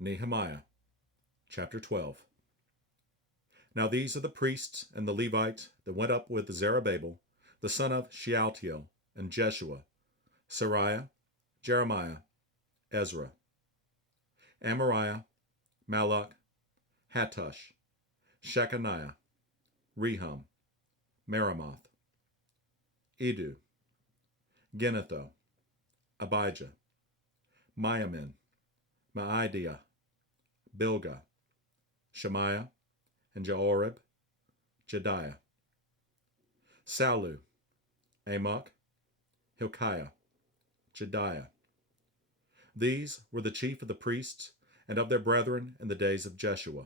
Nehemiah chapter 12. Now these are the priests and the Levites that went up with Zerubbabel, the son of Shealtiel, and Jeshua, Sariah, Jeremiah, Ezra, Amariah, Malach, Hattush, Shechaniah, Rehum, Meremoth, Edu, Ginnetho, Abijah, Miamin, Maadiah, Bilgah, Shemaiah, and Jeorib, Jediah, Salu, Amok, Hilkiah, Jediah. These were the chief of the priests and of their brethren in the days of Jeshua.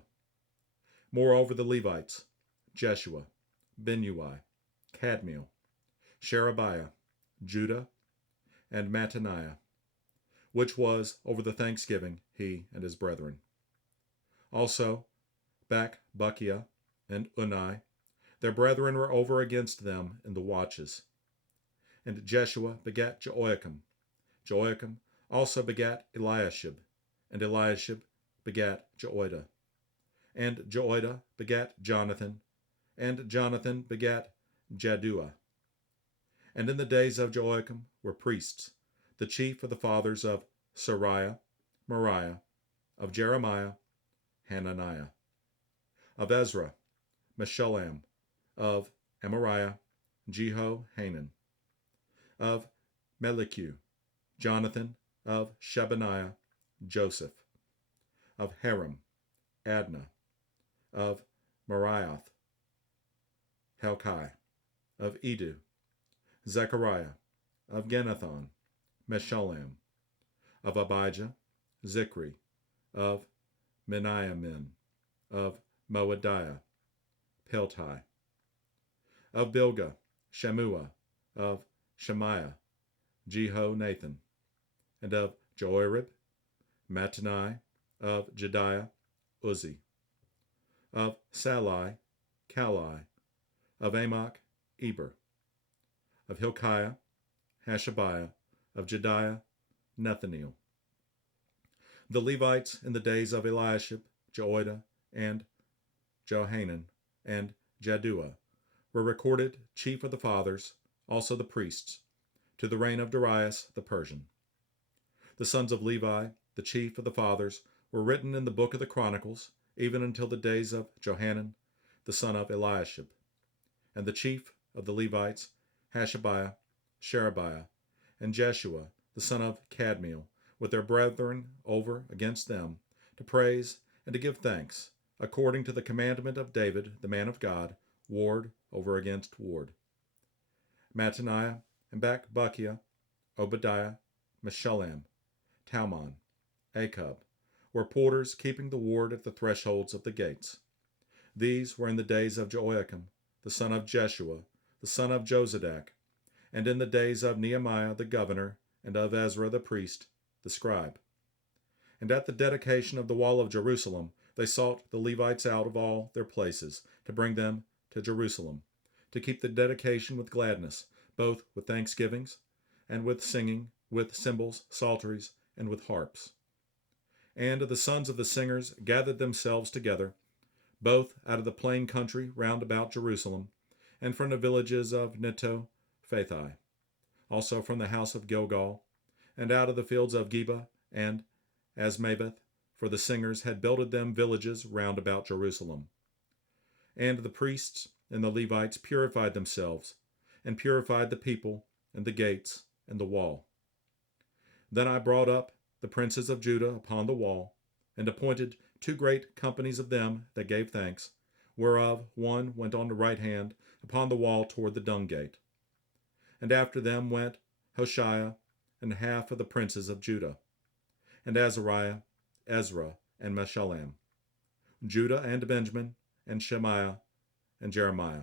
Moreover the Levites, Jeshua, Binnui, Kadmiel, Sherebiah, Judah, and Mattaniah, which was over the thanksgiving, he and his brethren. Also Bakbukiah and Unai, their brethren were over against them in the watches. And Jeshua begat Joachim. Joachim also begat Eliashib, and Eliashib begat Joiada. And Joiada begat Jonathan, and Jonathan begat Jaddua. And in the days of Joachim were priests, the chief of the fathers of Sariah, Moriah, of Jeremiah, Hananiah, of Ezra, Meshullam, of Amariah, Jehohanan, of Melichu, Jonathan, of Shebaniah, Joseph, of Haram, Adnah, of Mariath, Helkai, of Edu, Zechariah, of Ginnethon, Meshullam, of Abijah, Zichri, of Meniamin, of Moadiah, Piltai, of Bilgah, Shemua, of Shemaiah, Jehonathan, and of Joarib, Mattanai, of Jediah, Uzzi, of Salai, Kalai, of Amok, Eber, of Hilkiah, Hashabiah, of Jediah, Nethaneel. The Levites in the days of Eliashib, Joiada, and Johanan, and Jaddua were recorded chief of the fathers, also the priests, to the reign of Darius the Persian. The sons of Levi, the chief of the fathers, were written in the book of the Chronicles, even until the days of Johanan, the son of Eliashib. And the chief of the Levites, Hashabiah, Sherebiah, and Jeshua, the son of Kadmiel, with their brethren over against them, to praise and to give thanks, according to the commandment of David, the man of God, ward over against ward. Mattaniah and Bakbukiah, Obadiah, Meshullam, Talmon, Akub, were porters keeping the ward at the thresholds of the gates. These were in the days of Joachim, the son of Jeshua, the son of Jozadak, and in the days of Nehemiah the governor, and of Ezra the priest, the scribe. And at the dedication of the wall of Jerusalem, they sought the Levites out of all their places, to bring them to Jerusalem, to keep the dedication with gladness, both with thanksgivings, and with singing, with cymbals, psalteries, and with harps. And the sons of the singers gathered themselves together, both out of the plain country round about Jerusalem, and from the villages of Netto, Phathi, also from the house of Gilgal, and out of the fields of Geba and Asmaveth, for the singers had builded them villages round about Jerusalem. And the priests and the Levites purified themselves, and purified the people, and the gates, and the wall. Then I brought up the princes of Judah upon the wall, and appointed 2 great companies of them that gave thanks, whereof one went on the right hand upon the wall toward the dung gate. And after them went Hoshea and half of the princes of Judah, and Azariah, Ezra, and Meshullam, Judah and Benjamin, and Shemaiah, and Jeremiah.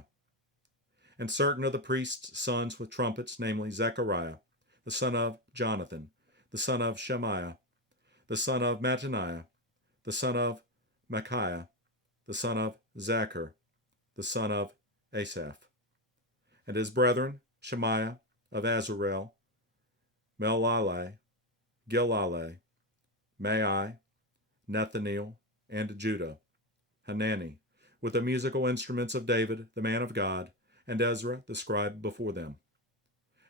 And certain of the priests' sons with trumpets, namely Zechariah, the son of Jonathan, the son of Shemaiah, the son of Mattaniah, the son of Micaiah, the son of Zachar, the son of Asaph. And his brethren, Shemaiah of Azarel, Melale, Gilale, Mai, Nethaneel, and Judah, Hanani, with the musical instruments of David, the man of God, and Ezra, the scribe, before them.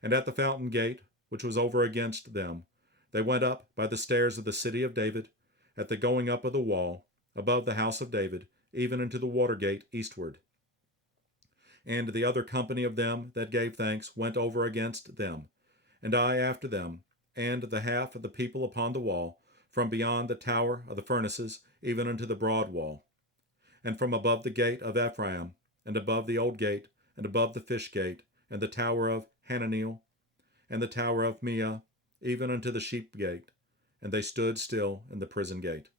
And at the fountain gate, which was over against them, they went up by the stairs of the city of David, at the going up of the wall, above the house of David, even into the water gate eastward. And the other company of them that gave thanks went over against them, and I after them, and the half of the people upon the wall, from beyond the tower of the furnaces, even unto the broad wall, and from above the gate of Ephraim, and above the old gate, and above the fish gate, and the tower of Hananeel, and the tower of Meah, even unto the sheep gate, and they stood still in the prison gate.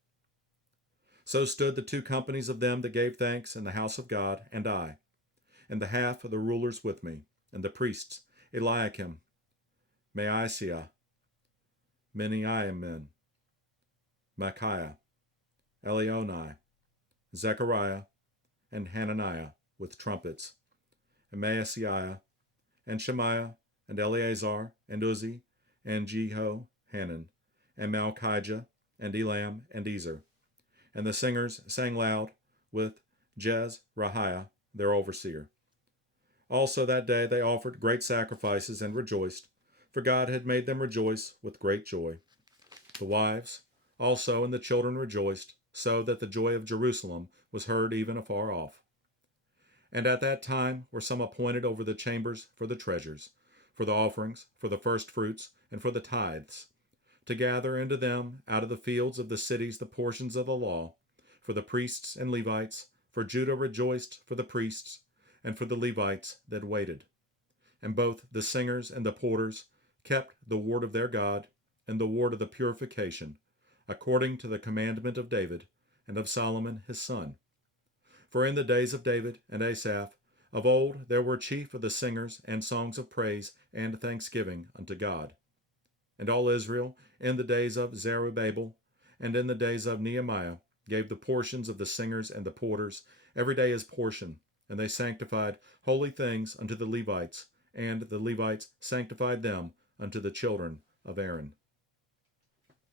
So stood the two companies of them that gave thanks in the house of God, and I, and the half of the rulers with me, and the priests, Eliakim, Maaseiah, Meniamin, Micaiah, Elionai, Zechariah, and Hananiah with trumpets, and Maaseiah, and Shemaiah, and Eleazar, and Uzzi, and Jehohanan, and Malchijah, and Elam, and Ezer. And the singers sang loud with Jezrahiah, their overseer. Also that day they offered great sacrifices and rejoiced, for God had made them rejoice with great joy. The wives also and the children rejoiced, so that the joy of Jerusalem was heard even afar off. And at that time were some appointed over the chambers for the treasures, for the offerings, for the firstfruits, and for the tithes, to gather into them out of the fields of the cities the portions of the law, for the priests and Levites, for Judah rejoiced for the priests, and for the Levites that waited. And both the singers and the porters kept the word of their God, and the word of the purification, according to the commandment of David, and of Solomon his son. For in the days of David and Asaph, of old there were chief of the singers and songs of praise and thanksgiving unto God. And all Israel, in the days of Zerubbabel, and in the days of Nehemiah, gave the portions of the singers and the porters every day his portion, and they sanctified holy things unto the Levites, and the Levites sanctified them unto the children of Aaron.